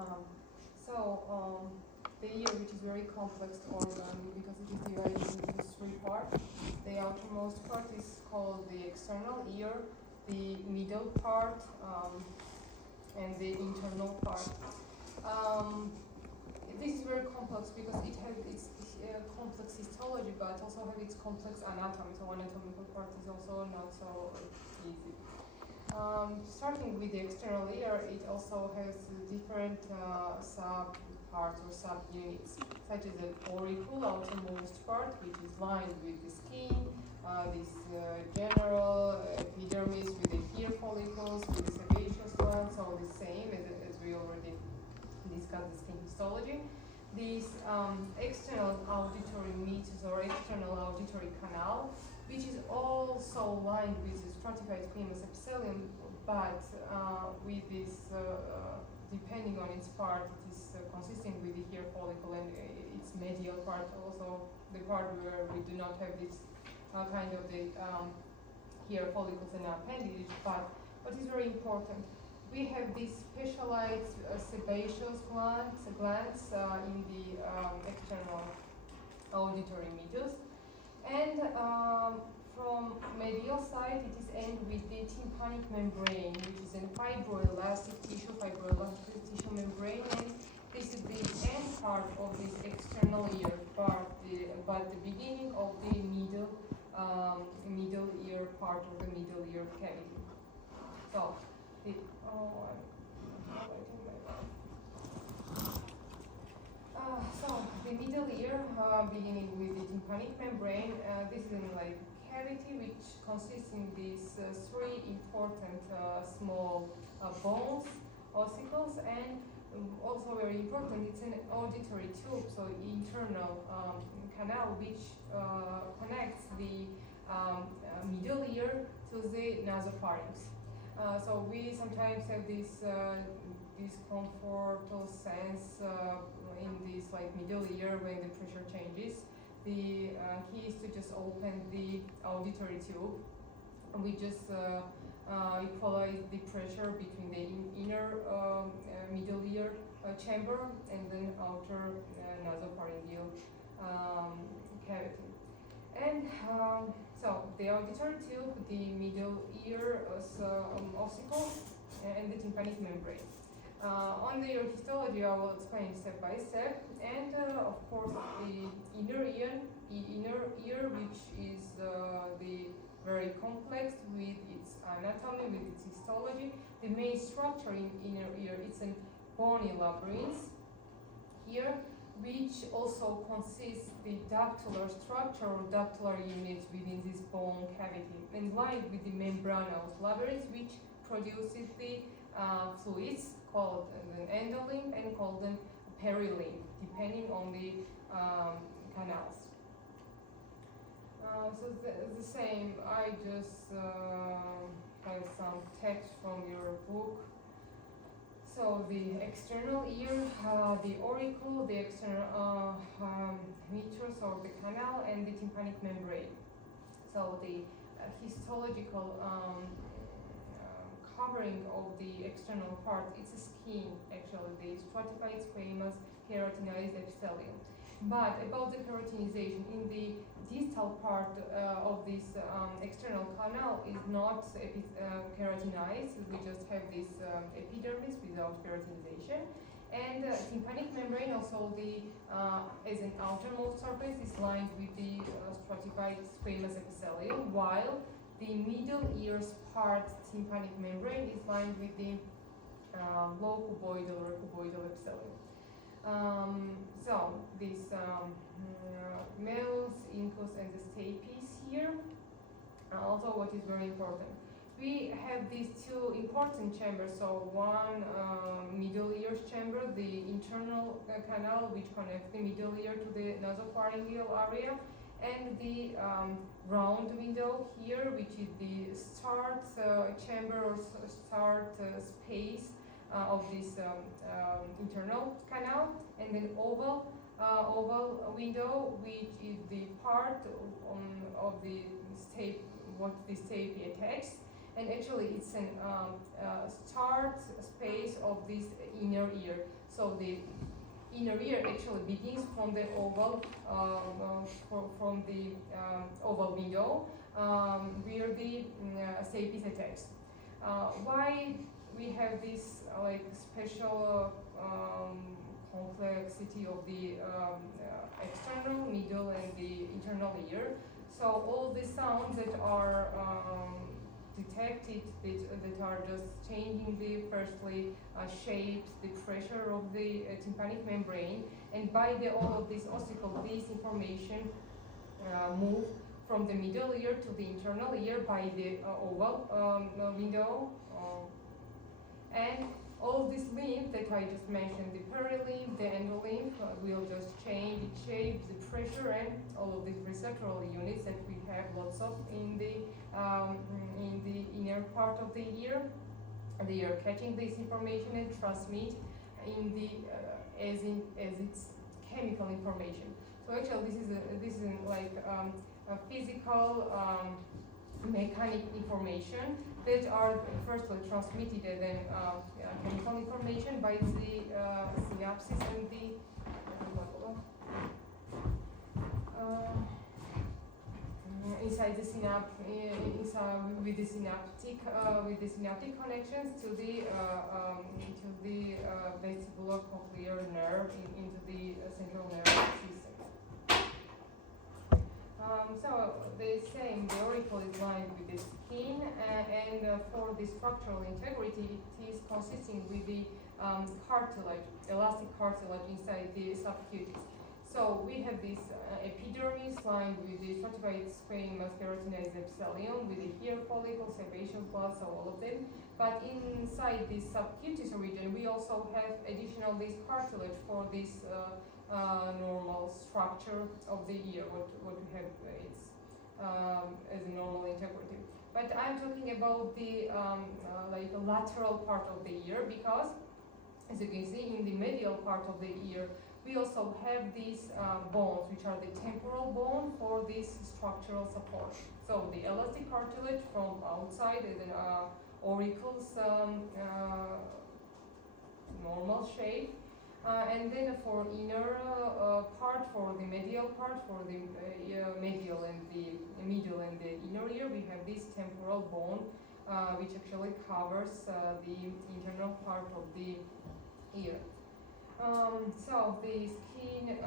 Um, the ear, which is very complex organ because it is divided into three parts. The outermost part is called the external ear, the middle part, and the internal part. This is very complex because it has its complex histology, but also have its complex anatomy. So anatomical part is also not so easy. Starting with the external ear, it also has different sub-parts or sub-units, such as the auricle, outermost part, which is lined with the skin, this general epidermis with the hair follicles, with the sebaceous glands, so the same as we already discussed the skin histology. This external auditory meatus or external auditory canal, which is also lined with the stratified squamous epithelium, but with this, depending on its part, it is consistent with the hair follicle and its medial part, also the part where we do not have this kind of the hair follicles and appendage, but what is very important, we have these specialized sebaceous glands in the external auditory meatus. And from medial side, it is ended with the tympanic membrane, which is a fibroelastic tissue membrane, and this is the end part of this external ear part, but the beginning of the middle ear part or the middle ear cavity. So, the middle ear, beginning with the tympanic membrane, this is in like cavity which consists in these three important small bones, ossicles, and also very important, it's an auditory tube, so internal canal which connects the middle ear to the nasopharynx. So we sometimes have this discomfort or sense in this like middle ear when the pressure changes. The key is to just open the auditory tube. We just equalize the pressure between the inner middle ear chamber and then outer nasopharyngeal cavity. And so the auditory tube, the middle ear ossicle, and the tympanic membrane. On the ear histology, I will explain step by step, and of course the inner ear, which is the very complex with its anatomy, with its histology. The main structure in inner ear is a bony labyrinth here, which also consists the ductular structure or ductular units within this bone cavity, and lined with the membranous labyrinth, which produces the fluids called an endolymph and called an perilymph, depending on the canals. So the same, I just have some text from your book. So the external ear, the auricle, the external meatus or the canal, and the tympanic membrane. So the histological covering of the external part, it's a skin actually, the stratified squamous keratinized epithelium. But about the keratinization, in the distal part of this external canal is not keratinized, we just have this epidermis without keratinization. And tympanic membrane, also the as an outermost surface, is lined with the stratified squamous epithelium, while the middle ear's part, tympanic membrane, is lined with the locuboidal or cuboidal epithelium. So this malleus, incus, and the stapes here. Also, what is very important, we have these two important chambers. So one middle ear chamber, the internal canal which connects the middle ear to the nasopharyngeal area, and the round window here, which is the start chamber or start space of this internal canal, and then oval window, which is the part of the stape, what the stape attaches, and actually it's an start space of this inner ear. So the inner ear actually begins from the oval, from the oval window, where the stapes attached. Why we have this like special complexity of the external, middle, and the internal ear? So all the sounds that are detected, that are just changing the firstly shapes, the pressure of the tympanic membrane, and by the all of this oscillator, this information move from the middle ear to the internal ear by the oval window, and all this lymph that I just mentioned, the perilymph, the endolymph, will just change its shape, the pressure, and all of these receptoral units that we have lots of in the inner part of the ear. They are catching this information and transmit in the as its chemical information. So actually, this is like a physical mechanic information that are firstly transmitted and then chemical information by the synapses and the inside the synapse, with the synaptic connections to the vestibular cochlear nerve into the central nervous system. So the same, the auricle is lined with the skin, and for the structural integrity, it is consisting with the cartilage, elastic cartilage inside the subcutis. So we have this epidermis lined with the stratified squamous keratinized epithelium with the hair follicles, sebaceous glands, so all of them. But inside this subcutis region, we also have additional this cartilage for this normal structure of the ear. What we have is as a normal integrity. But I'm talking about the like the lateral part of the ear, because as you can see in the medial part of the ear, we also have these bones, which are the temporal bone for this structural support. So the elastic cartilage from outside, and then auricles normal shape, and then for inner part, for the medial part, for the medial and the middle and the inner ear, we have this temporal bone, which actually covers the internal part of the ear. So the skin,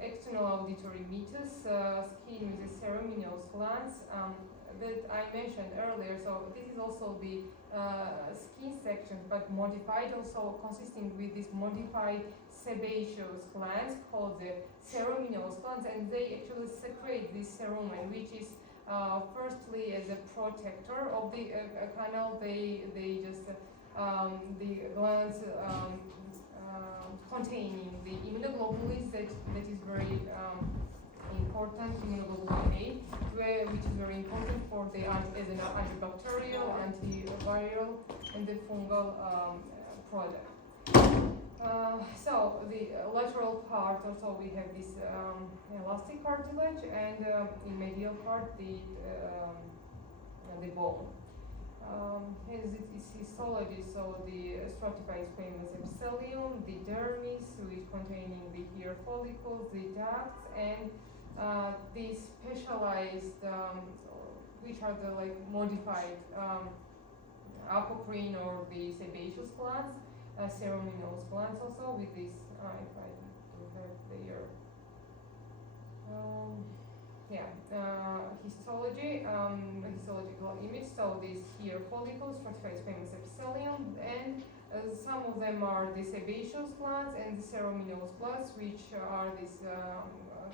external auditory meatus, skin with the ceruminous glands that I mentioned earlier. So this is also the skin section, but modified, also consisting with this modified sebaceous glands called the ceruminous glands, and they actually secrete this cerumen, which is firstly as a protector of the canal. They just the glands containing the immunoglobulins that is very important, immunoglobulin A, which is very important for the as an antibacterial, antiviral, and the fungal product. So the lateral part also we have this elastic cartilage, and in medial part the bone. As it is histology, so the stratified squamous epithelium, the dermis, which containing the hair follicles, the ducts, and the specialized, which are the like modified apocrine or the sebaceous glands, ceruminous glands also with this. If I do have their histological image. So these hair follicles, stratified squamous epithelium, and some of them are the sebaceous glands and the ceruminous glands, which are this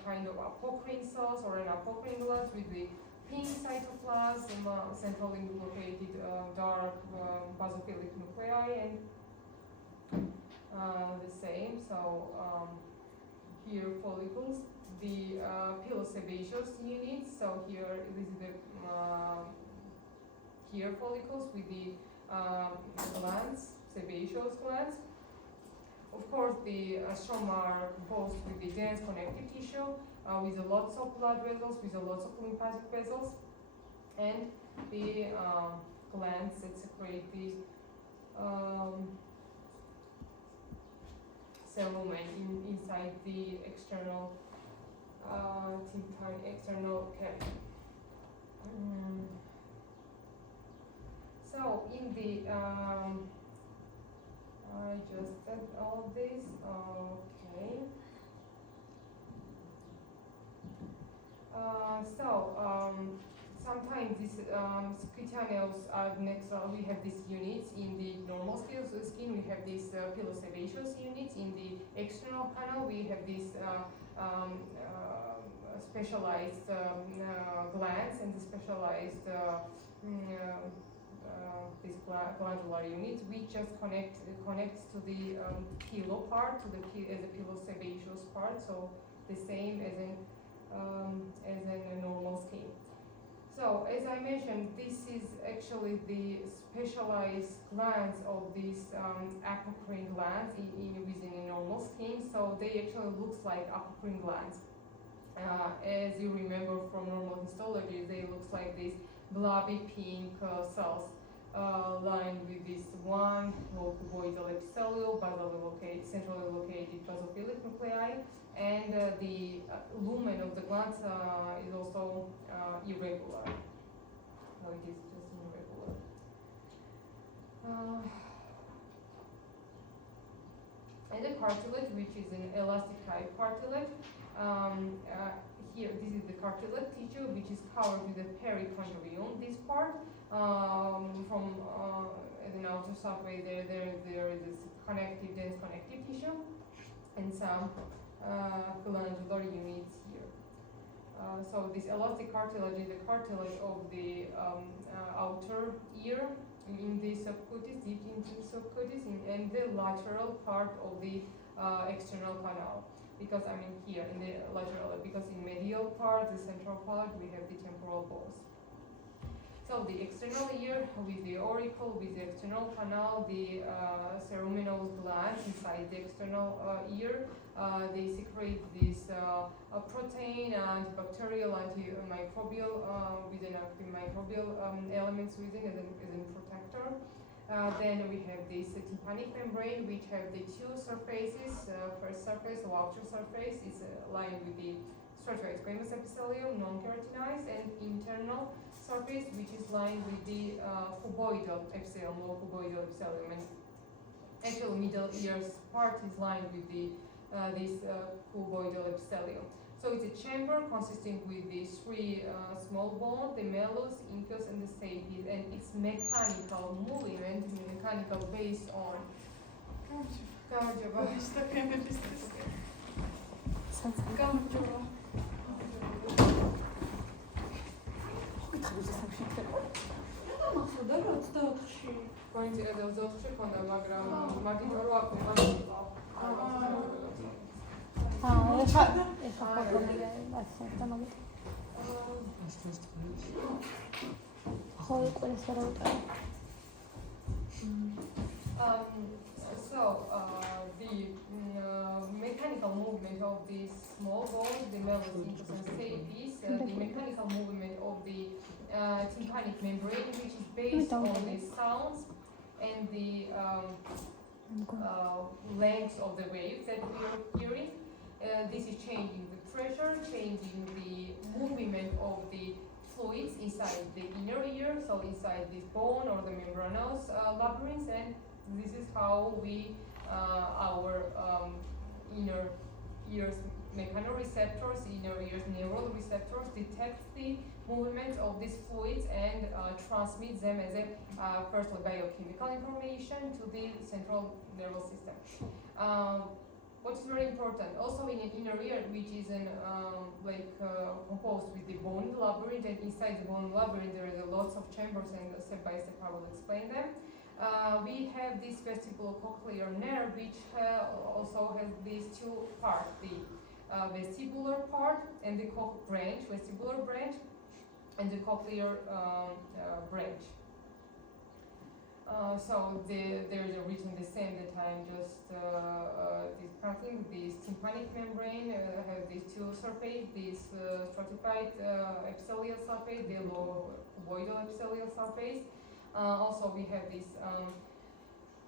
kind of apocrine cells or an apocrine glands with the pink cytoplasm, centrally located dark basophilic nuclei, and the same. So hair follicles, the pilosebaceous units. So here this is the hair follicles with the glands, sebaceous glands. Of course, the stroma are composed with the dense connective tissue, with lots of blood vessels, with lots of lymphatic vessels, and the glands that secrete the cerumen inside the external external cavity. So in the I just did all of this. Okay. Sometimes these cutaneous are next. We have these units in the normal skin. We have these pilosebaceous units in the external canal. We have these specialized glands and the specialized these glandular units, which just connects to the pilo part, to the as a pilosebaceous part. So the same as in a normal skin. So as I mentioned, this is actually the specialized glands of these apocrine glands within a normal skin. So they actually looks like apocrine glands. As you remember from normal histology, they looks like these blobby pink cells lined with this one cuboidal epithelial, centrally located basophilic nuclei, and the lumen of the glands is also irregular. So it is just irregular. And the cartilage, which is an elastic type cartilage. Here, this is the cartilage tissue, which is covered with the perichondrium. This part, from as an outer surface, there is this dense connective tissue, and some glandular units here. So this elastic cartilage is the cartilage of the outer ear in the subcutis, deep into the subcutis, and the lateral part of the external canal. Because here in the lateral, because in medial part, the central part, we have the temporal bones. So the external ear with the auricle, with the external canal, the ceruminous glands inside the external ear, they secrete this protein, antibacterial, antimicrobial, with an antimicrobial elements within as a protector. Then we have this tympanic membrane, which have the two surfaces. First surface, or outer surface, is lined with the stratified squamous epithelium, non-keratinized, and internal surface, which is lined with the cuboidal epithelium, or cuboidal epithelium. And actually, middle ear's part is lined with the this cuboidal epithelium. So it's a chamber consisting with these three small bones, the malleus, incus, and the stapes, and its mechanical movement, mechanical based on the mechanical movement of these small bones, the malleus, incus, and stapes, the mechanical movement of the tympanic membrane, which is based on the sounds and the length of the waves that we are hearing. This is changing the pressure, changing the movement of the fluids inside the inner ear, so inside this bone or the membranous labyrinth, and this is how we, our inner ears mechanoreceptors, inner ears neural receptors detect the movement of these fluids and transmit them as a firstly biochemical information to the central nervous system. What is very important, also in an inner ear, which is composed with the bone labyrinth, and inside the bone labyrinth there is lots of chambers, and step by step I will explain them. We have this vestibulocochlear nerve, which also has these two parts, the vestibular part and the vestibular branch, and the cochlear branch. So there is a written the same that I'm just discussing. This tympanic membrane have these two surfaces, this stratified epithelial surface, the lower cuboidal epithelial surface. Also, we have these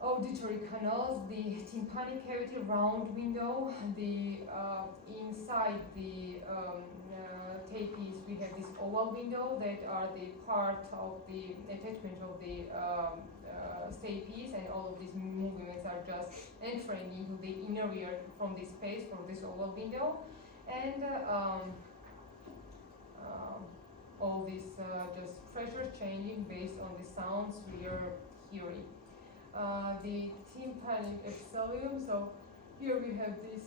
auditory canals, the tympanic cavity, round window, the inside the tapees we have this oval window that are the part of the attachment of the tapees, and all of these movements are just entering into the inner ear from this space, from this oval window, and all this just pressure changing based on the sounds we are hearing. The tympanic epithelium. So here we have this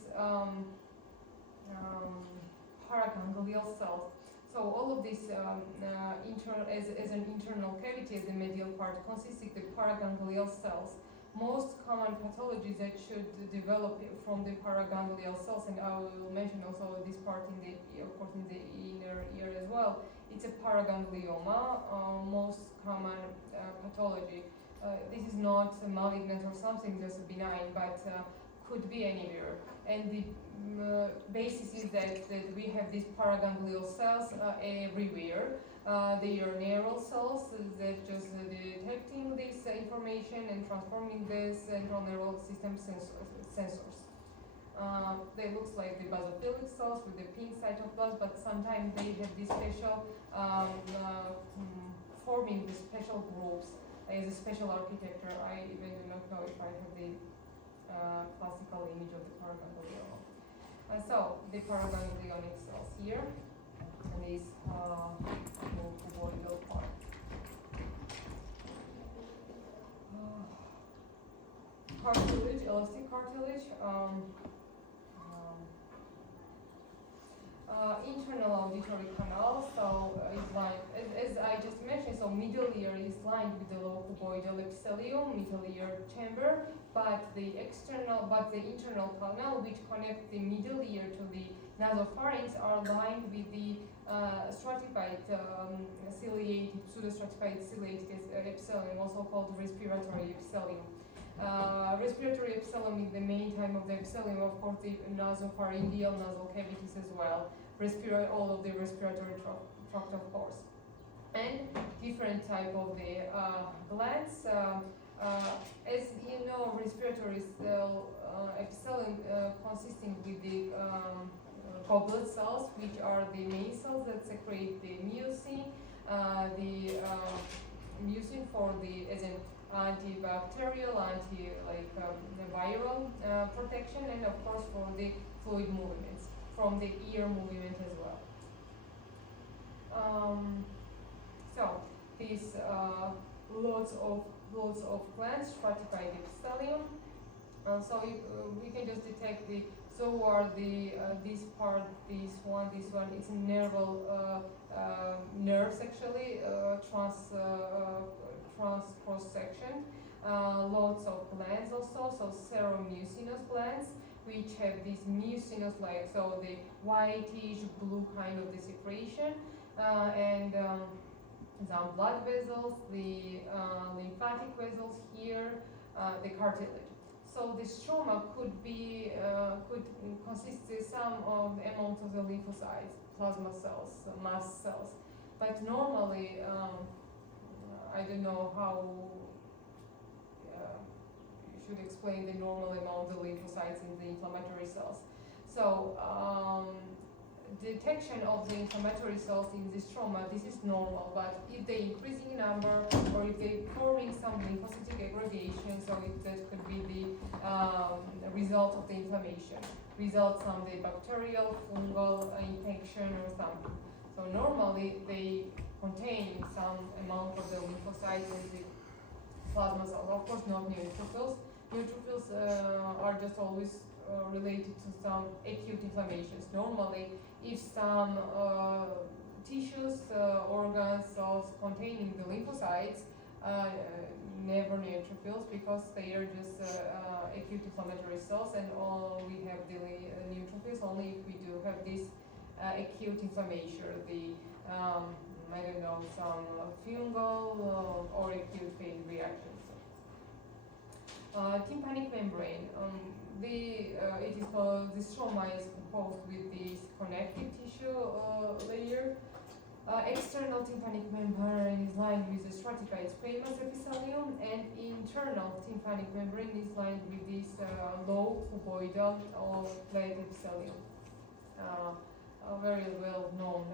paraganglial cells. So all of this as an internal cavity, as the medial part, consists of the paraganglial cells. Most common pathologies that should develop from the paraganglial cells, and I will mention also this part in the, of course, in the inner ear as well. It's a paraganglioma, most common pathology. This is not malignant or something, just benign, but could be anywhere. And the basis is that we have these paraganglial cells everywhere. They are neural cells that just detecting this information and transforming this central neural system sensors. They look like the basophilic cells with the pink cytoplasm, but sometimes they have this special forming the special groups as a special architecture. I even do not know if I have the classical image of the paraganglioma. So the paraganglionic cells here, and this cuboidal part. Cartilage, elastic cartilage. Internal auditory canal, so is lined, as I just mentioned, so middle ear is lined with the low cuboidal epithelium, middle ear chamber, but the internal canal which connects the middle ear to the nasopharynx are lined with the stratified ciliated, pseudostratified ciliated epithelium, also called respiratory epithelium. Respiratory epithelium is the main type of the epithelium, of course the nasopharyngeal nasal cavities as well, all of the respiratory tract, of course, and different type of the glands. As you know, respiratory epithelium consisting with the goblet cells, which are the main cells that secrete the mucin, mucin for the as an antibacterial, viral protection, and of course for the fluid movements from the ear movement as well. So these lots of glands, stratified epithelium. So we can just detect the this part, this one. It's nerval nerves actually, trans cross section. Lots of glands also, so seromucinous glands, which have these mucinous so the whitish blue kind of the secretion, and some blood vessels, the lymphatic vessels here, the cartilage. So the stroma could consist of some amount of the lymphocytes, plasma cells, mast cells, but normally I don't know how you should explain the normal amount of lymphocytes in the inflammatory cells. So detection of the inflammatory cells in the stroma, this is normal, but if they increasing in number, or if they forming some lymphocytic aggregation, so that could be the result of the inflammation, result from the bacterial, fungal infection or something. So normally they contain some amount of the lymphocytes in the plasma cells. Of course, not neutrophils. Neutrophils are just always related to some acute inflammations. Normally, if some tissues, organs, cells containing the lymphocytes, never neutrophils, because they are just acute inflammatory cells, and all we have the neutrophils only if we do have this acute inflammation, the I don't know, some fungal or acute pain reactions. Tympanic membrane. It is called, the stroma is composed with this connective tissue layer, External tympanic membrane is lined with the stratified squamous epithelium, and internal tympanic membrane is lined with this low cuboidal or plate epithelium. A very well known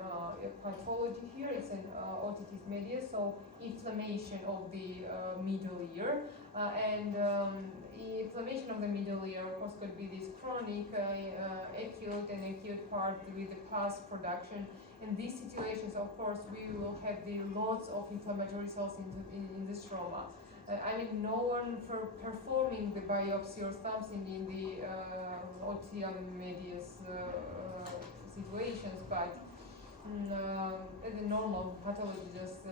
pathology here is an otitis media, so inflammation of the middle ear, and inflammation of the middle ear, of course, could be this chronic, acute and acute part with the pus production. In these situations, of course, we will have the lots of inflammatory cells in the stroma. I mean, no one for performing the biopsy or something in the otitis medias situations, but as a normal pathology just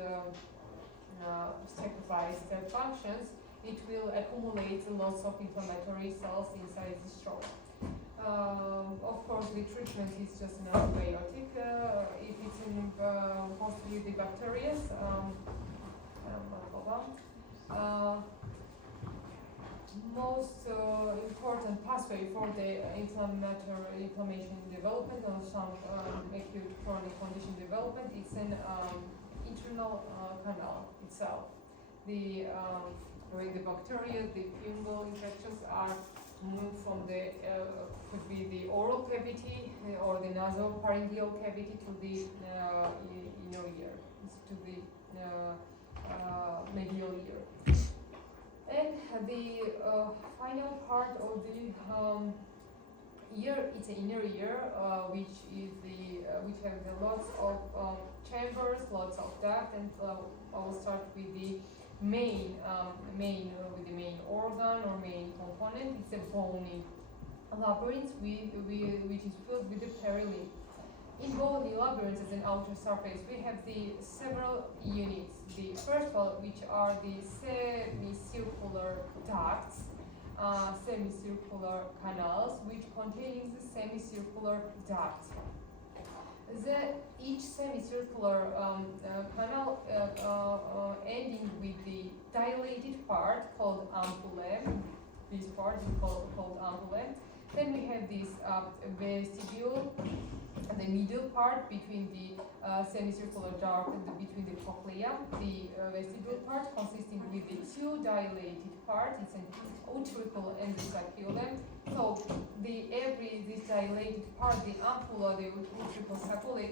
sacrifice their functions, it will accumulate lots of inflammatory cells inside the stroma. Of course, the treatment is just an antibiotic. If it's in mostly the bacteria, most important pathway for the inflammation development or some acute chronic condition development is an internal canal itself. The when the bacteria, the fungal infections are moved from the could be the oral cavity or the nasopharyngeal cavity to the inner ear, to the medial ear. And the final part of the ear, it's an inner ear, which is which has lots of chambers, lots of duct, and I will start with the main organ or main component. It's a bony labyrinth which is filled with the perilymph. In bony labyrinth as an outer surface, we have the several units. The first one, which are the semicircular ducts, semicircular canals, which contains the semicircular duct. Each semicircular canal ending with the dilated part called ampullae. This part is called ampullae. Then we have this vestibule, the middle part between the semicircular duct and between the cochlea. The vestibule part consisting with the two dilated parts. It's an utricle and the saculum. So this dilated part, the ampulla, the utricle, sacula,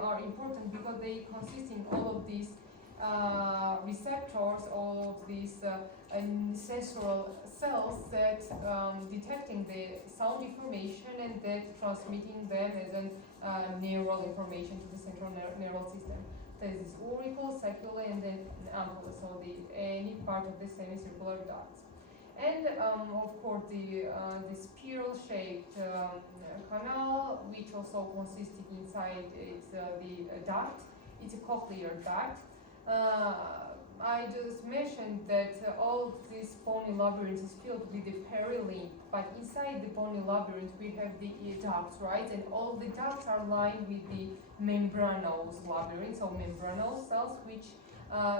are important because they consist in all of these receptors, all of these sensorial cells that detecting the sound information and that transmitting them as an neural information to the central neural system. There is this auricle, sacula, and then ampulla, so any part of the semicircular ducts. And of course the spiral-shaped canal, which also consisting inside it's the duct. It's a cochlear duct. I just mentioned that all of this bony labyrinth is filled with the perilymph, but inside the bony labyrinth we have the ducts, right? And all the ducts are lined with the membranous labyrinth, so membranous cells which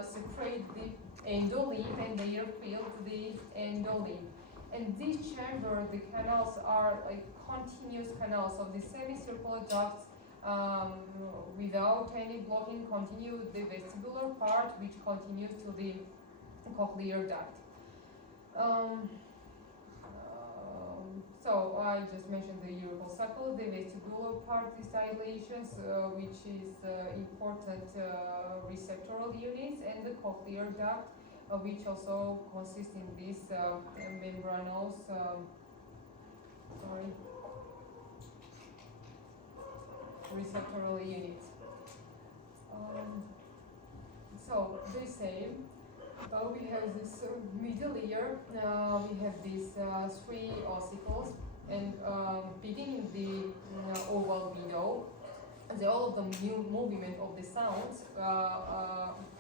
secrete the endolymph, and they are filled the endolymph. And this chamber, the canals are like continuous canals of the semicircular ducts. Without any blocking, continue the vestibular part, which continues to the cochlear duct. So I just mentioned the auricle sacula, the vestibular part is dilations, which is important receptoral units, and the cochlear duct, which also consists in this membranous receptoral units. So the same. We have this middle ear. We have these three ossicles, and beginning the oval window, all of the movement of the sounds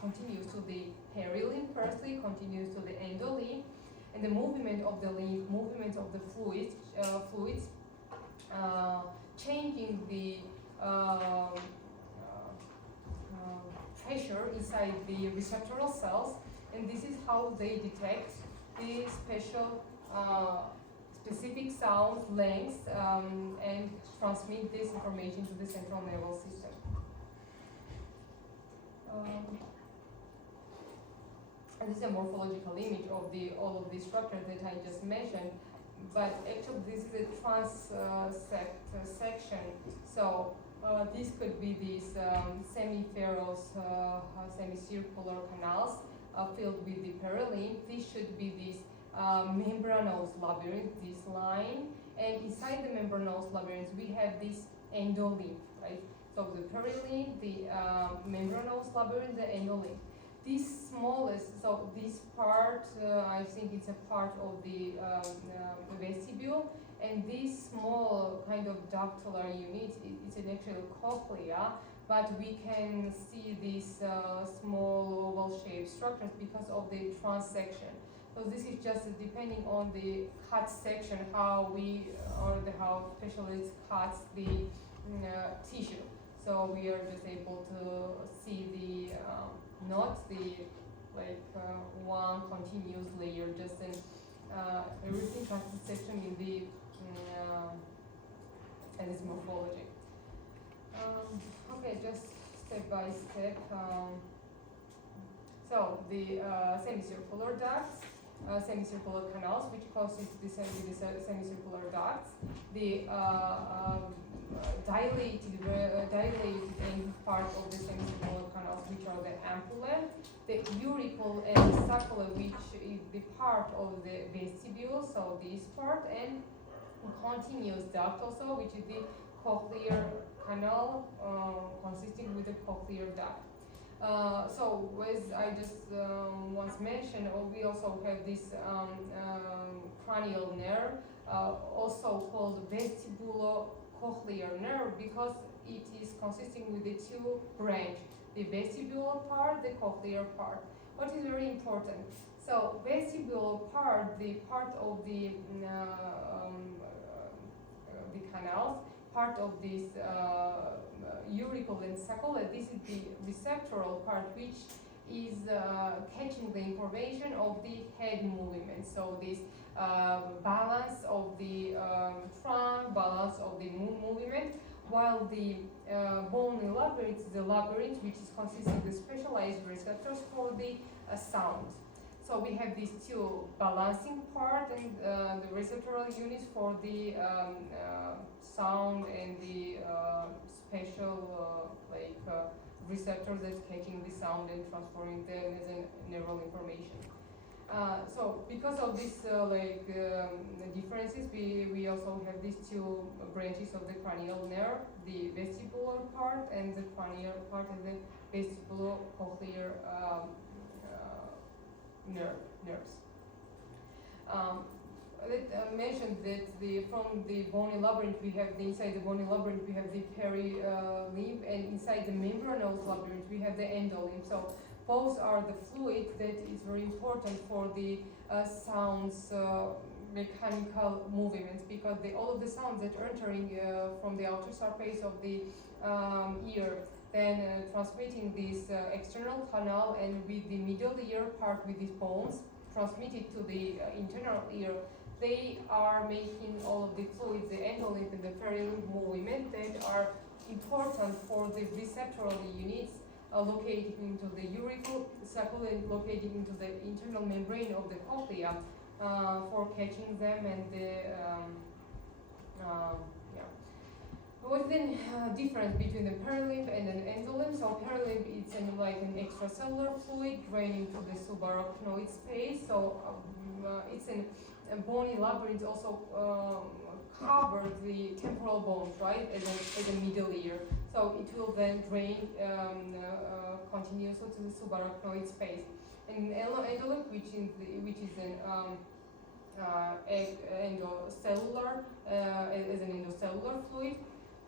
continues to the perilymph firstly, continues to the endolymph, and the movement of the lymph, movement of the fluids, changing the pressure inside the receptoral cells, and this is how they detect the specific sound lengths and transmit this information to the central nervous system. this is a morphological image of all of these structures that I just mentioned, but actually this is a section. So this could be these semiferous, semicircular canals filled with the perilymph. This should be this membranous labyrinth, this line, and inside the membranous labyrinth we have this endolymph, right? So the perilymph, the membranous labyrinth, the endolymph. This smallest, so this part, I think it's a part of the vestibule, and this small kind of ductular unit, it's an actual cochlea, but we can see these small oval-shaped structures because of the transection. So this is just depending on the cut section, how how specialists cut the tissue. So we are just able to see the not the one continuous layer, just in everything cut section in the and its morphology. Okay, just step by step. So the semicircular ducts, semicircular canals, which consist the semicircular ducts, the dilated end part of the semicircular canals, which are the ampullae, the auricle and the sacula, which is the part of the vestibule, so this part, and continuous duct also, which is the cochlear canal consisting with the cochlear duct. So as I just once mentioned, we also have this cranial nerve, also called vestibulo-cochlear nerve, because it is consisting with the two branches, the vestibular part, the cochlear part. What is very important? So vestibular part, the part of the canals, part of this auricle and sacula, this is the receptoral part, which is catching the information of the head movement. So this balance of the trunk, balance of the movement, while the bony labyrinth is the labyrinth which is consisting of the specialized receptors for the sound. So we have these two balancing part and the receptoral units for the sound and the special receptors that's catching the sound and transforming them as a neural information. So because of these differences, we also have these two branches of the cranial nerve, the vestibular part and the cranial part, and the vestibulo-cochlear nerves. I mentioned that from the bony labyrinth we have inside the bony labyrinth we have the perilymph, and inside the membranous labyrinth we have the endolymph. So both are the fluid that is very important for the sounds mechanical movements, because all of the sounds that are entering from the outer surface of the ear, then transmitting this external canal, and with the middle ear part with these bones transmitted to the internal ear, they are making all of the fluids, the endolymph and the perilymph movement, that are important for the receptoral units located into the auricle, sacula, located into the internal membrane of the cochlea for catching them and the What's the difference between the perilymph and an endolymph? So perilymph is like an extracellular fluid draining to the subarachnoid space. So it's a bony labyrinth also covers the temporal bones, right, as a middle ear. So it will then drain continuously to the subarachnoid space. And endolymph, which is an endocellular, as an endocellular fluid,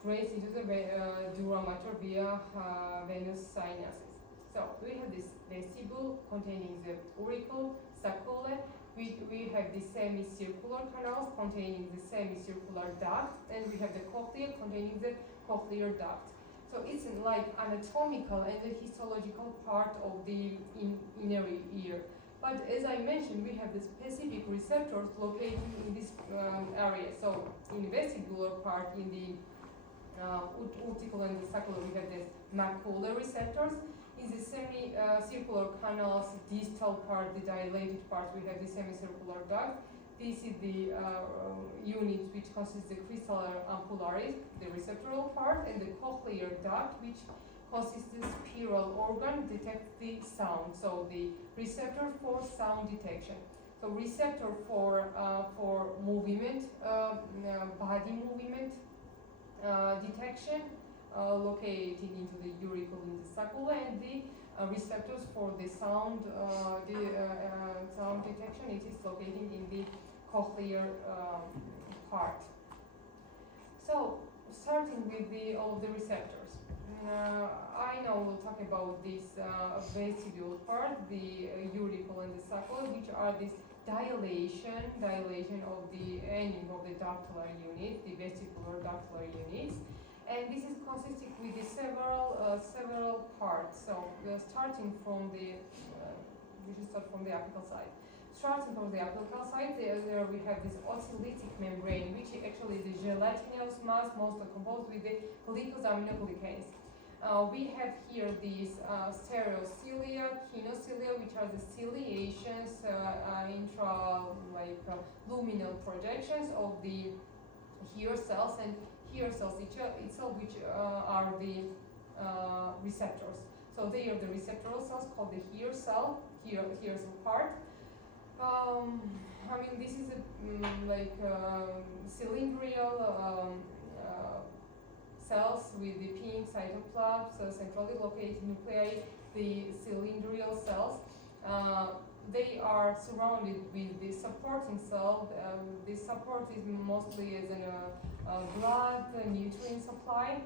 drains into the dura mater via venous sinuses. So we have this vestibule containing the auricle, sacula. We have the semicircular canals containing the semicircular duct, and we have the cochlea containing the cochlear duct. So it's like anatomical and the histological part of the inner ear. But as I mentioned, we have the specific receptors located in this area. So in the vestibular part, in the auricle and the sacula, we have the macular receptors. In the semicircular canals, distal part, the dilated part, we have the semicircular duct. This is the unit which consists the crystallar ampullaris, the receptoral part, and the cochlear duct, which consists the spiral organ, detects the sound. So the receptor for sound detection. So receptor for movement, body movement detection, located into the auricle in the scapula, and the receptors for the sound sound detection, it is located in the cochlear part. So starting with all of the receptors. I now will talk about this vestibule part, the auricle and the scapula, which are this dilation of the ending of the ductal unit, the vestibular ductal units, and this is consisting with the several parts. So starting from the we should start from the apical side. Starting from the apical side, there we have this oxylytic membrane, which is actually the gelatinous mass mostly composed with the glycosaminoglycans. We have here these stereocilia, kinocilia, which are the ciliations, luminal projections of the hair cells, and hair cells itself, which are the receptors. So they are the receptoral cells called the hair cell part. This is a cylindrical cells with the pink cytoplasm, centrally located nuclei, the cylindrical cells. They are surrounded with the supporting cell. The support is mostly as blood, nutrient supply,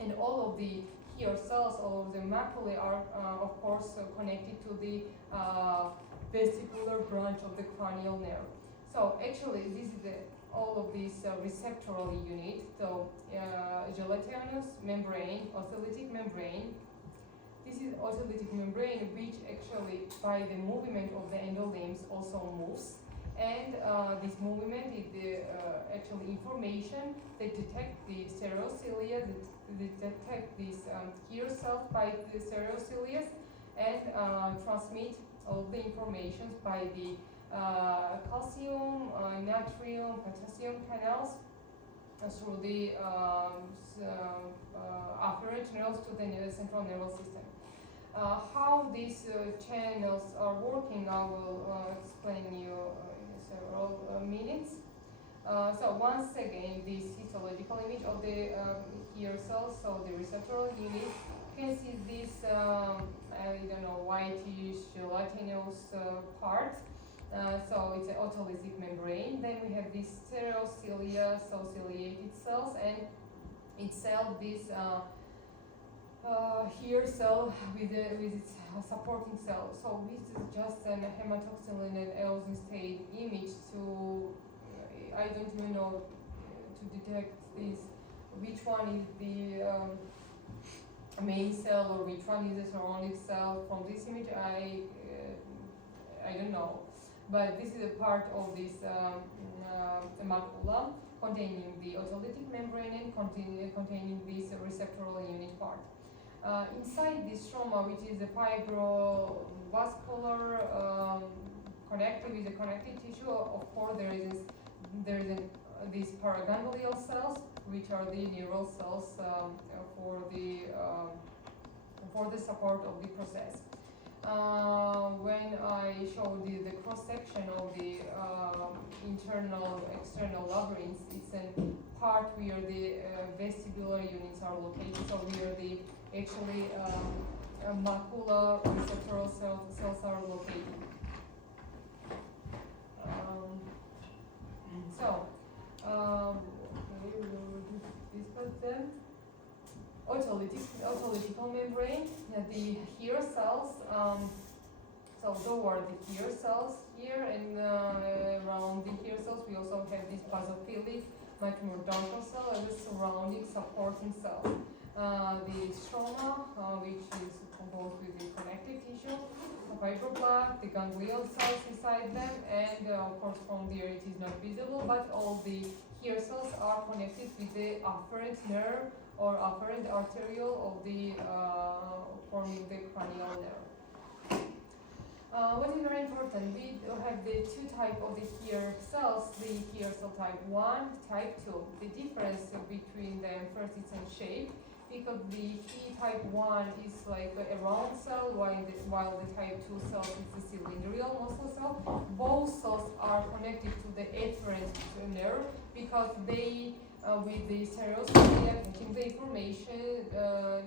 and all of the hair cells, all of the maculae are of course connected to the vestibular branch of the cranial nerve. So actually this is all of these receptoral units. So gelatinous membrane, oxylytic membrane. This is oxylytic membrane, which actually by the movement of the endolimbs also moves, and this movement is the actually information that detect the stereocilia, that detect these hair cells by the stereocilia, and transmit all the information by the calcium, natrium, potassium canals through the afferent nerves to the central nervous system. How these channels are working, I will explain you in several minutes. So once again, this histological image of the hair cells, so the receptoral unit. You can see this, whitish gelatinous part. So it's an autolytic membrane. Then we have these stereocilia, so ciliated cells, and itself this hair cell with its supporting cell. So this is just an hematoxylin and eosin state image to, I don't even know, to detect this, which one is the main cell or which one is the surrounding cell. From this image, I don't know. But this is a part of this macula containing the autolytic membrane and containing this receptoral unit part. Inside this stroma, which is the fibrovascular connected with the connective tissue, of course there is these paraganglial cells, which are the neural cells for the support of the process. When I showed the cross section of the internal external labyrinth, it's a part where the vestibular units are located. So where the actually macula receptoral cells are located. We will discuss them. Autolytical membrane, the hair cells. So those are the hair cells here, and around the hair cells we also have this basophilic microdontal cell as a surrounding supporting cell. The stroma, which is composed with the connective tissue, the fibroblast, the ganglion cells inside them, and of course from there it is not visible, but all the hair cells are connected with the afferent nerve or afferent arteriole of the forming the cranial What is very important, we have the two type of the hair cells, the hair cell type 1, type 2. The difference between them, first it's in shape, because the hair type 1 is like a round cell, while the type 2 cell is a cylindrical muscle cell. Both cells are connected to the afferent nerve because they with the stereocilia catching the information,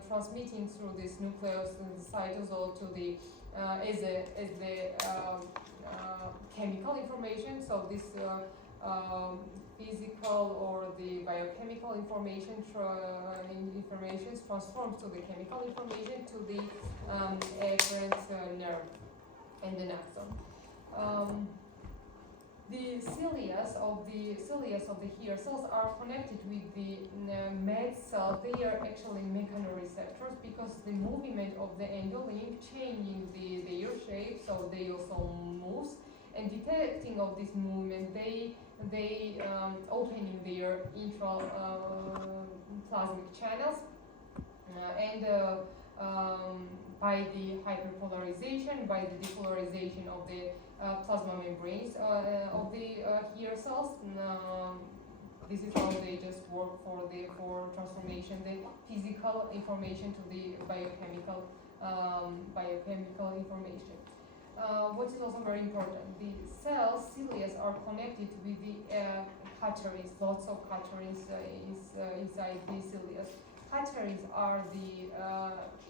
transmitting through this nucleus and the cytosol to the as the chemical information. So this physical or the biochemical information is transformed to the chemical information to the afferent nerve and the axon. The cilia of the hair cells are connected with the med cells. They are actually mechanoreceptors because the movement of the endolimb changing the ear shape, so they also moves. And detecting of this movement, they opening their intraplasmic channels and by the hyperpolarization, by the depolarization of the plasma membranes of the hair cells. This is how they just work for transformation the physical information to the biochemical information. What is also very important, the cilia are connected with the catenaries. Lots of catenaries inside the cilia. Catenaries are the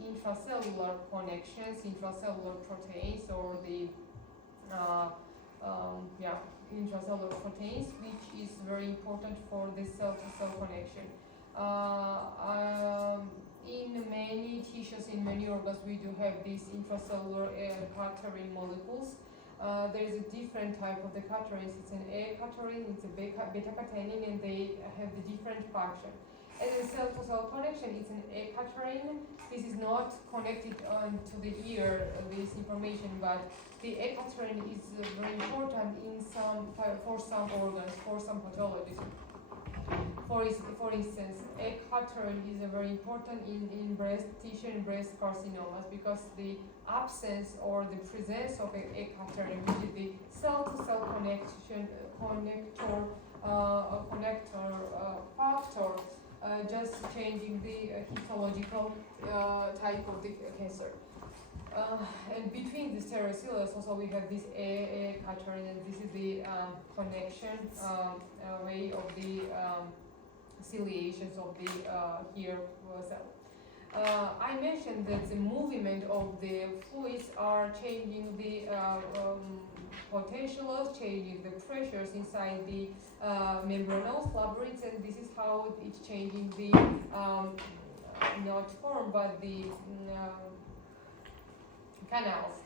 intracellular connections, intracellular proteins, or the intracellular proteins, which is very important for the cell-to-cell connection. In many tissues, in many organs, we do have these intracellular catenary molecules. There is a different type of the catenaries. It's an A catenin, it's a beta-catenin, and they have the different function. As a cell-to-cell connection, it's an A catenin. This is not connected to the ear, this information, but the A catenin is very important for some organs, for some pathologies. For instance, A catenin is very important in breast tissue and breast carcinomas because the absence or the presence of A catenin, which is the cell-to-cell connector factor, just changing the histological type of the cancer. And between the stereocilia, also we have this A catenin, and this is the connection way of the ciliations of the hair cell. I mentioned that the movement of the fluids are changing the potentials, changing the pressures inside the membranous labyrinths, and this is how it's changing the not form but the canals.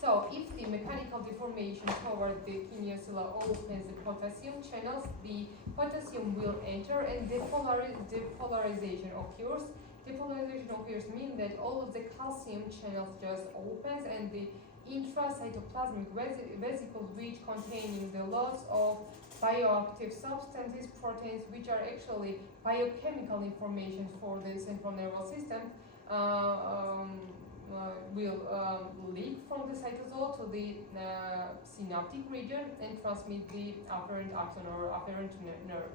So if the mechanical deformation toward the kinesiolus opens the potassium channels, the potassium will enter and depolarization occurs. Depolarization occurs means that all of the calcium channels just opens and the intracytoplasmic vesicles, which containing the lots of bioactive substances, proteins, which are actually biochemical information for the central nervous system, will leak from the cytosol to the synaptic region and transmit the afferent axon or afferent nerve.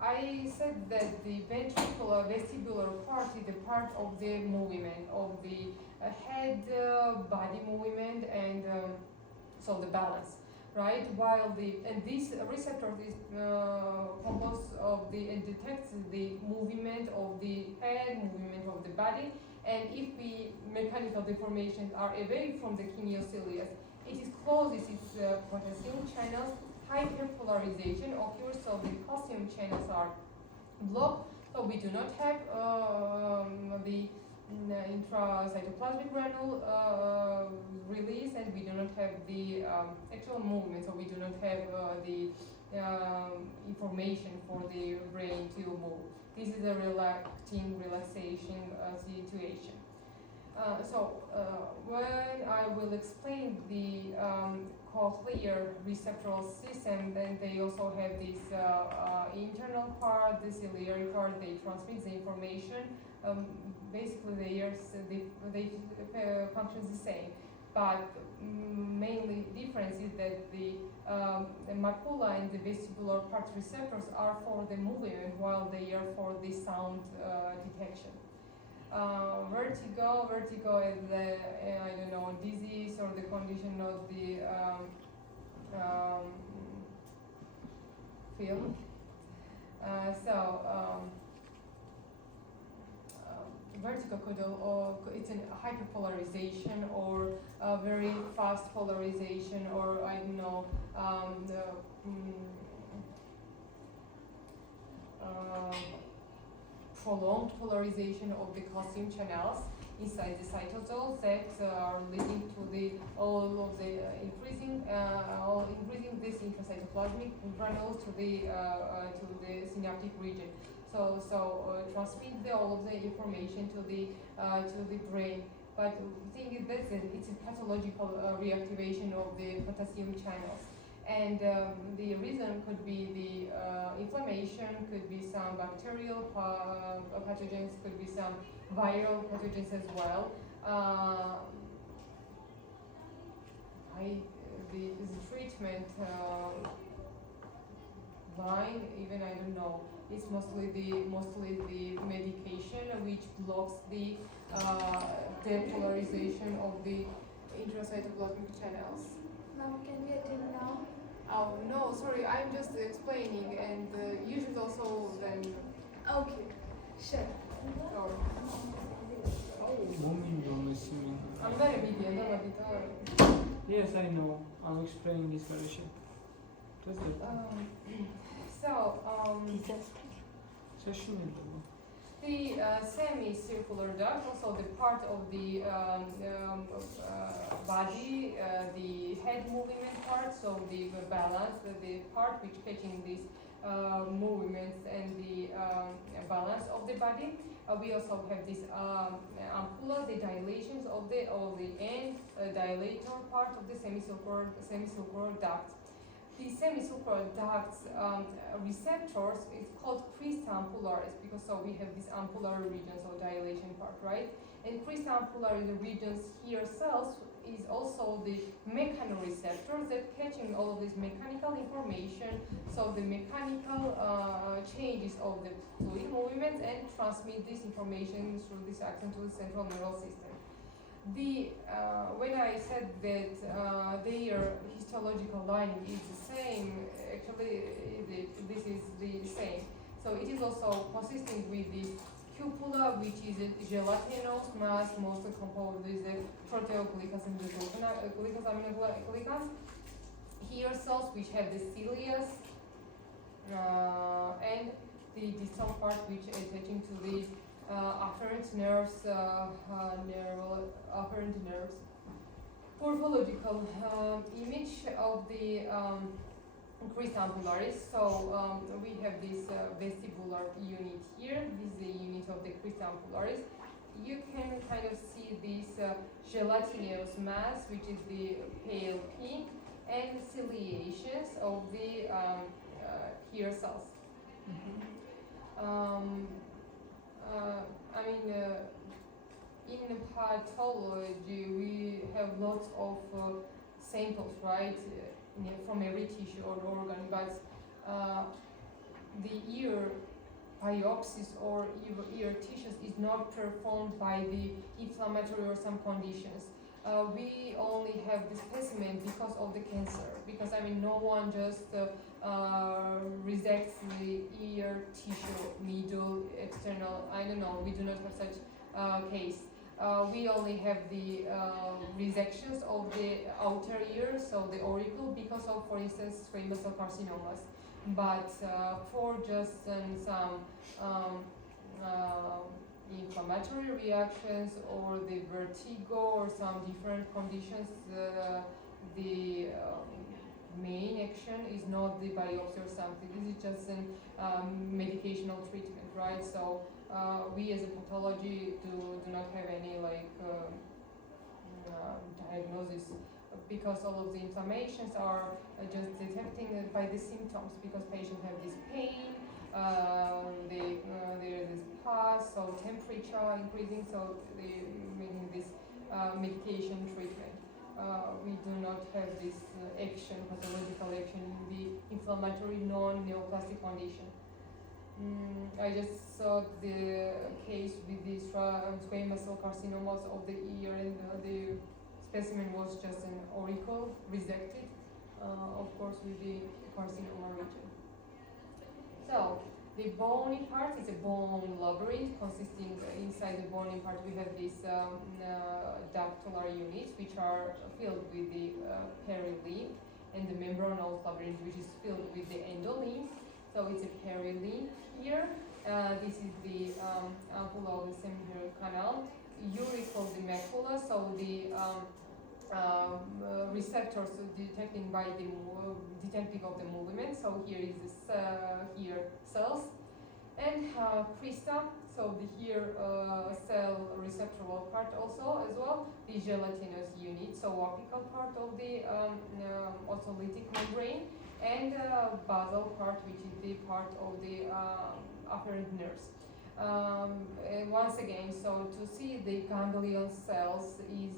I said that the ventricular vestibular part is the part of the movement of the head, body movement, and so the balance, right? While this receptor is composed of and detects the movement of the head, movement of the body, and if the mechanical deformations are away from the kinesiolus, it closes its potassium channels. Hyperpolarization occurs, so the calcium channels are blocked, so we do not have the intracytoplasmic granule release, and we do not have the actual movement, so we do not have the information for the brain to move. This is a relaxation situation. When I will explain the cochlear receptoral system, then they also have this internal part, the ciliary part. They transmit the information. Basically, they function the same. but mainly difference is that the macula and the vestibular part receptors are for the movement, while they are for the sound detection. Vertigo is the I don't know, disease or the condition of the film. Vertigo could it's a hyperpolarization or a very fast polarization, or I don't know, prolonged polarization of the calcium channels inside the cytosols that are leading to the increasing this intracytoplasmic granules to the synaptic region. So transmit all of the information to the brain. But the thing is that it's a pathological reactivation of the potassium channels. And the reason could be the inflammation, could be some bacterial pathogens, could be some viral pathogens as well. The treatment line, even I don't know. It's mostly the medication which blocks the depolarization of the intracytoplasmic channels. Now can we attend now? Oh no, sorry, I'm just explaining, and you should also then. Okay, sure. Sorry. I'm very obedient. Yes, I know. I'm explaining this version. The semicircular duct, also the part of the body, the head movement part, so the balance, the part which catching these movements and the balance of the body. We also have this ampulla, the dilations of the end dilator part of the semicircular duct. The semicircular duct's receptors is called crista ampullaris, because so we have this ampullar regions or dilation part, right? And crista ampullaris regions here cells is also the mechanoreceptors that catching all of this mechanical information, so the mechanical changes of the fluid movements and transmit this information through this axon to the central nervous system. When I said that their histological lining is the same, actually this is the same. So it is also consistent with this cupula, which is a gelatinous mass mostly composed with the proteoglycans and the glucosaminoglycans. Here cells which have the cilius and the distal part which is attaching to the afferent nerves, afferent nerves. Morphological image of the crista ampullaris. So we have this vestibular unit here. This is the unit of the crista ampullaris. You can kind of see this gelatinous mass, which is the pale pink, and ciliations of the hair cells. In pathology, we have lots of samples, right, from every tissue or organ, but the ear biopsies or ear tissues is not performed by the inflammatory or some conditions. We only have the specimen because of the cancer, because no one just resects the ear tissue, middle, external, I don't know, we do not have such case. We only have the resections of the outer ear, so the auricle, because of, for instance, squamous cell carcinomas. But for just some inflammatory reactions or the vertigo or some different conditions, the main action is not the biopsy or something. This is just a medicational treatment, right? So we as a pathology do not have any diagnosis, because all of the inflammations are just detecting by the symptoms, because patients have this pain, there is this pulse, so temperature increasing, so they making this medication treatment. we do not have this action, pathological action in the inflammatory non-neoplastic condition. I just saw the case with the squamous cell carcinomas of the ear, and the specimen was just an auricle resected, of course, with the carcinoma region. So, the bony part is a bone labyrinth consisting inside the bony part we have these dactylar units which are filled with the perilymph, and the membranous labyrinth which is filled with the endolymph. So it's a perilymph here. This is the ampulla of the semihirl canal. Auricle the macula, so the receptors detecting by the detecting of the movement. So here is this here cells, and crista. So the here cell receptoral part also as well. The gelatinous unit, so apical part of the otolytic membrane, and basal part, which is the part of the afferent nerves. And once again, so to see the ganglion cells is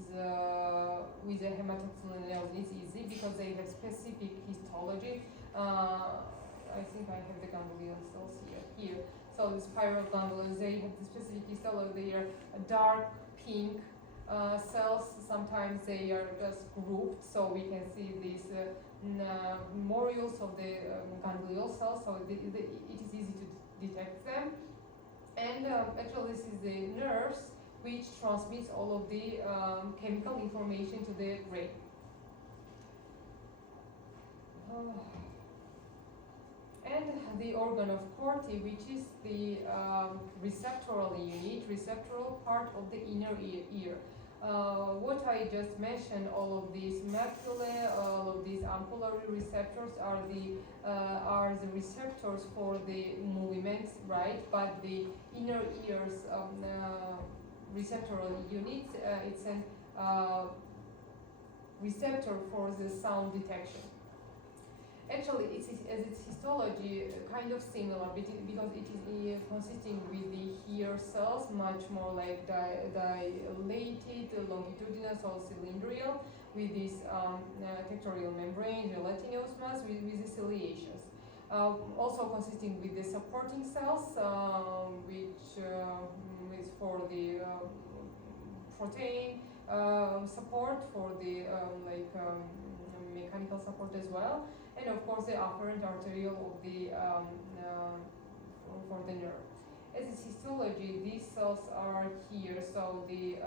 with a hematoxylin is easy because they have specific histology. I think I have the ganglion cells here. So the spiral ganglions, they have the specific histology. They are dark pink cells. Sometimes they are just grouped, so we can see these morules of the ganglion cells. So it is easy to detect them. And actually this is the nerves which transmits all of the chemical information to the brain. And the organ of Corti, which is the receptoral unit, receptoral part of the inner ear. What I just mentioned, all of these maculae, all of these ampullary receptors are the receptors for the movements, right? But the inner ears receptoral unit, it's a receptor for the sound detection. Actually, its histology kind of similar because it is consisting with the hair cells, much more like dilated, longitudinal or cylindrical, with this tectorial membrane, gelatinous mass with the ciliations. Also consisting with the supporting cells, which is for the protein support, for the mechanical support as well. And of course the afferent arteriole of the for the nerve. As its histology, these cells are here. So the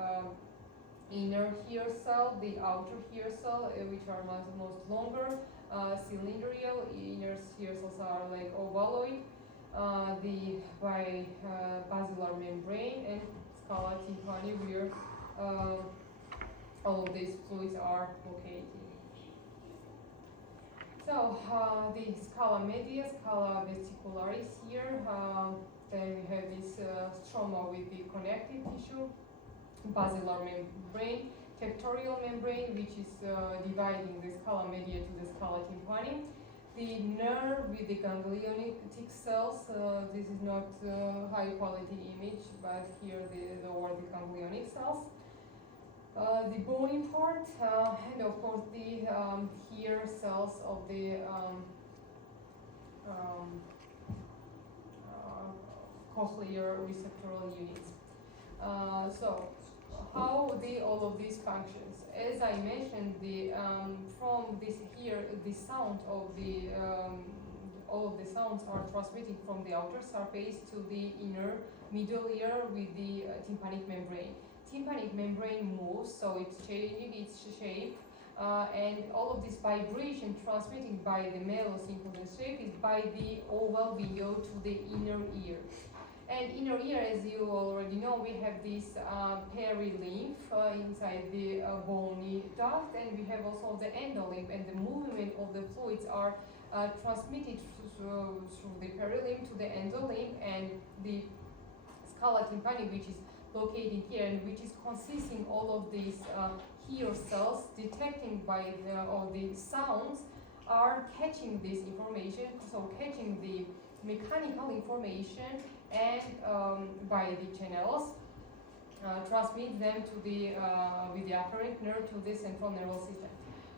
inner hair cell, the outer hair cell, which are most longer, cylindrical. Inner hair cells are like ovaloid. The basilar membrane and scala tympani, where all of these fluids are located. So the scala media, scala vesicularis here, then we have this stroma with the connective tissue, basilar membrane, tectorial membrane, which is dividing the scala media to the scala tympani. The nerve with the ganglionic cells, this is not high quality image, but here the are the ganglionic cells. The bony part, and of course the hair cells of the cochlear receptoral units. So how all of these functions? As I mentioned, the from this here, the sound of the all of the sounds are transmitting from the outer surface to the inner middle ear with the tympanic membrane. Tympanic membrane moves, so it's changing its shape, and all of this vibration transmitting by the malosynchronous shape is by the oval video to the inner ear. And inner ear, as you already know, we have this perilymph inside the bony duct, and we have also the endolymph, and the movement of the fluids are transmitted through the perilymph to the endolymph, and the scala tympani, which is located here, and which is consisting all of these hair cells detecting by all the sounds, are catching this information, so catching the mechanical information and by the channels, transmit them to the with the apparent nerve to the central nervous system.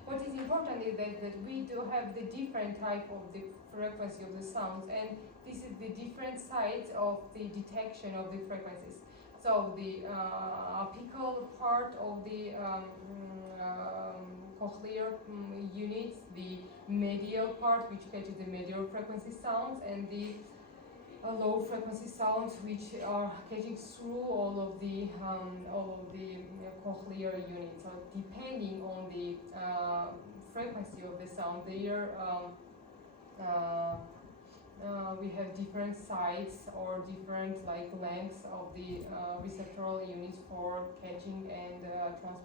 What is important is that we do have the different type of the frequency of the sounds, and this is the different sides of the detection of the frequencies. So the apical part of the cochlear units, the medial part which catches the medial frequency sounds, and the low frequency sounds which are catching through all of the cochlear units. So depending on the frequency of the sound, we have different sides or different like lengths of the receptoral units for catching and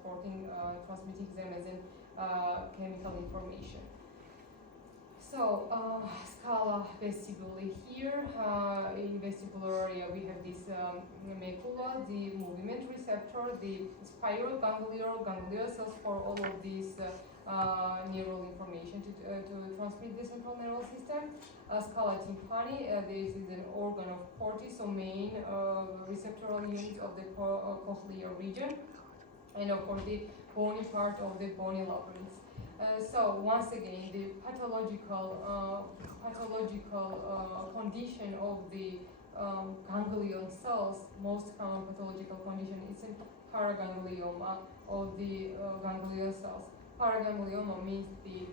transmitting them as in chemical information. So, scala vestibuli here, in vestibular area we have this macula, the movement receptor, the spiral ganglion cells for all of these neural information to transmit the central nervous system. Scala tympani, this is an organ of cortis, so main receptoral unit of the cochlear region, and of course the bony part of the bony labyrinth. So once again, the pathological condition of the ganglion cells, most common pathological condition is in paraganglioma of the ganglion cells. Paraganglioma means the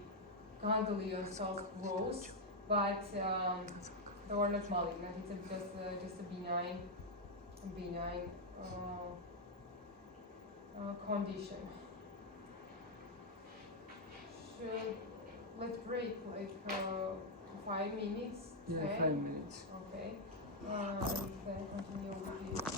ganglion cells grows, but they are not malignant. It's just a benign condition. Let's break like 5 minutes. Yeah, 5 minutes. Okay. And then continue with the